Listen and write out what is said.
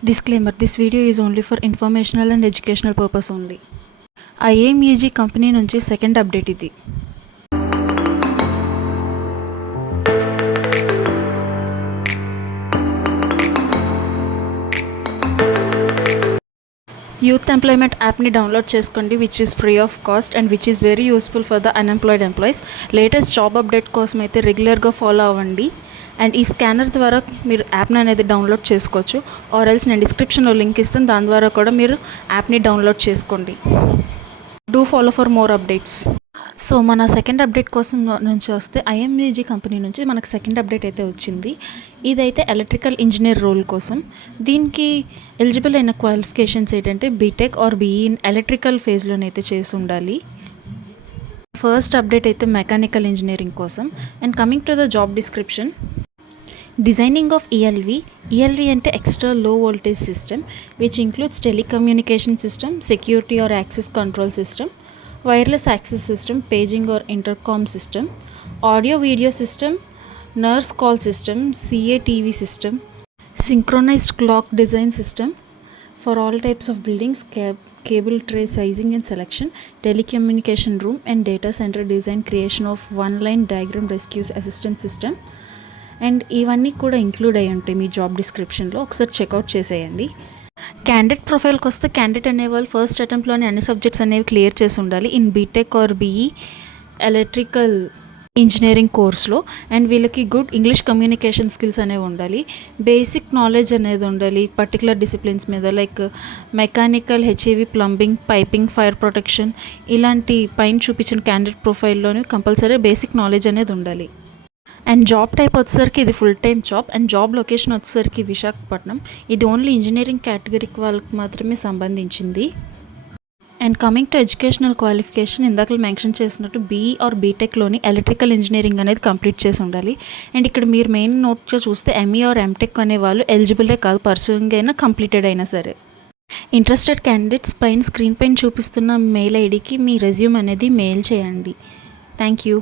Disclaimer: this video is only for informational and educational purpose only. IMEG company నుంచి second update ఇది. Youth employment యాప్ని డౌన్లోడ్ చేసుకోండి, which is free of cost and which is very useful for the unemployed employees. Latest job update కోసం అయితే రెగ్యులర్గా ఫాలో అవ్వండి. అండ్ ఈ స్కానర్ ద్వారా మీరు యాప్ని అనేది డౌన్లోడ్ చేసుకోవచ్చు. ఆర్ ఎల్స్ నేను డిస్క్రిప్షన్లో లింక్ ఇస్తాను, దాని ద్వారా కూడా మీరు యాప్ని డౌన్లోడ్ చేసుకోండి. Do follow for more updates. So మన సెకండ్ అప్డేట్ కోసం నుంచి వస్తే ఐఎంఈజీ కంపెనీ నుంచి మనకు సెకండ్ అప్డేట్ అయితే వచ్చింది. ఇదైతే ఎలక్ట్రికల్ ఇంజనీర్ రోల్ కోసం. దీనికి ఎలిజిబుల్ అయిన క్వాలిఫికేషన్స్ ఏంటంటే BTech or BE in electrical ఫేజ్లోనైతే చేసి ఉండాలి. ఫస్ట్ అప్డేట్ అయితే మెకానికల్ ఇంజనీరింగ్ కోసం. And coming to the job description, designing of ELV అంటే extra low voltage system which includes telecommunication system, security or access control system, wireless access system, paging or intercom system, audio video system, nurse call system, CATV system, synchronized clock design system for all types of buildings, cable tray sizing and selection, telecommunication room and data center design, creation of one line diagram rescue assistance system. And ఇవన్నీ కూడా ఇంక్లూడ్ అయ్యి ఉంటాయి మీ జాబ్ డిస్క్రిప్షన్లో, ఒకసారి చెక్అవుట్ చేసేయండి. క్యాండిడేట్ ప్రొఫైల్కి వస్తే క్యాండిడేట్ అనేవాళ్ళు ఫస్ట్ అటెంప్ట్లోనే అన్ని సబ్జెక్ట్స్ అనేవి క్లియర్ చేసి ఉండాలి in BTech or BE electrical engineering కోర్స్లో. అండ్ వీళ్ళకి గుడ్ ఇంగ్లీష్ కమ్యూనికేషన్ స్కిల్స్ అనేవి ఉండాలి, బేసిక్ నాలెడ్జ్ అనేది ఉండాలి పర్టికులర్ డిసిప్లిన్స్ మీద, like mechanical, HVAC, plumbing, piping, fire protection ఇలాంటి పైన చూపించిన క్యాండిడేట్ ప్రొఫైల్లోనే కంపల్సరీ బేసిక్ నాలెడ్జ్ అనేది ఉండాలి. అండ్ జాబ్ టైప్ వచ్చేసరికి ఇది full time job. And job location వచ్చేసరికి విశాఖపట్నం. ఇది ఓన్లీ ఇంజనీరింగ్ కేటగిరీకి వాళ్ళకి మాత్రమే సంబంధించింది. And coming to educational qualification, ఇందాక మెన్షన్ చేసినట్టు బీఈ ఆర్ బీటెక్లోని ఎలక్ట్రికల్ ఇంజనీరింగ్ అనేది కంప్లీట్ చేసి ఉండాలి. అండ్ ఇక్కడ మీరు మెయిన్ నోట్గా చూస్తే ఎంఈ ఆర్ ఎంటెక్ అనే వాళ్ళు ఎలిజిబులే కాదు, పర్సూయింగ్ అయినా కంప్లీటెడ్ అయినా సరే. ఇంట్రెస్టెడ్ క్యాండిడేట్స్ పైన స్క్రీన్ పైన చూపిస్తున్న మెయిల్ ఐడికి మీ రెజ్యూమ్ అనేది మెయిల్ చేయండి. Thank you.